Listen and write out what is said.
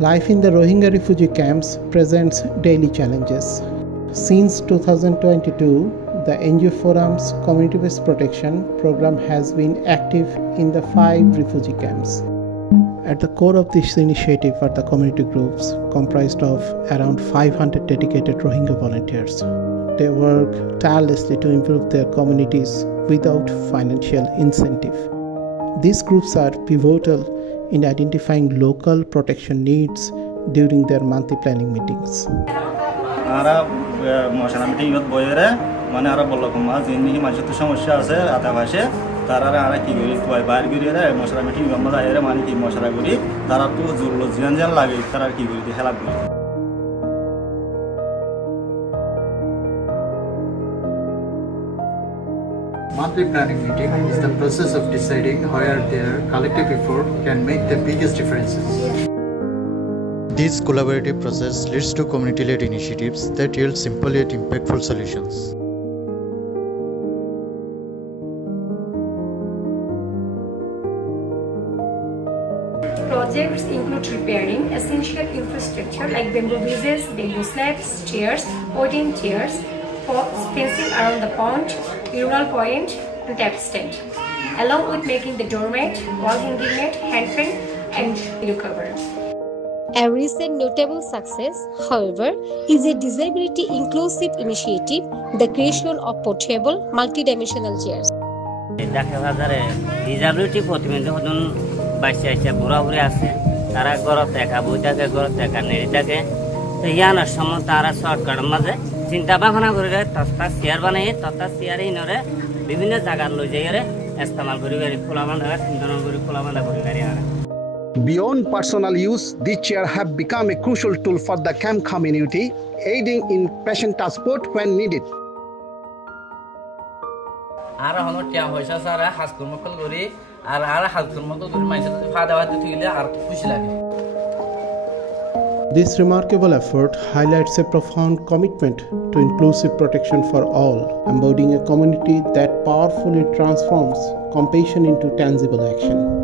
Life in the Rohingya refugee camps presents daily challenges. Since 2022, the NGO Forum's Community-Based Protection program has been active in the 5 refugee camps. At the core of this initiative are the community groups comprised of around 500 dedicated Rohingya volunteers. They work tirelessly to improve their communities without financial incentive. These groups are pivotal in identifying local protection needs during their monthly planning meetings. Monthly planning meeting is the process of deciding where their collective effort can make the biggest differences. This collaborative process leads to community-led initiatives that yield simple yet impactful solutions. Projects include repairing essential infrastructure like bamboo bridges, bamboo slabs, chairs, wooden chairs, fencing around the pond, urinal point, and tap stand, along with making the doormat, wall hanging net, handpan, and pillow cover. A recent notable success, however, is a disability inclusive initiative, the creation of portable, multidimensional chairs. Disability প্রতিবন্ধী হদন বাইসে আইসা বুড়াবুড়ি আছে তারা গরত একা বই থাকে গরত একা নেড়ি থাকে তো ইয়ানোর সময় তারা শর্টকাটের মাঝে চিন্তা ভাবনা করে তস্তা চেয়ার বানাই তস্তা চেয়ারে ইনরে বিভিন্ন জায়গার লই যাইরে ইস্তেমাল করি গাড়ি খোলা বান্ধা চিন্তন করি খোলা বান্ধা করি গাড়ি আনা Beyond personal use, these chairs have become a crucial tool for the camp community, aiding in patient transport when needed. আর হলো টিয়া পয়সা সারা হাসকুর মকল করি আর হাসকুর মকল করি মাইসে যদি ফাদা ফাদা তুইলে আর খুশি লাগে This remarkable effort highlights a profound commitment to inclusive protection for all, embodying a community that powerfully transforms compassion into tangible action.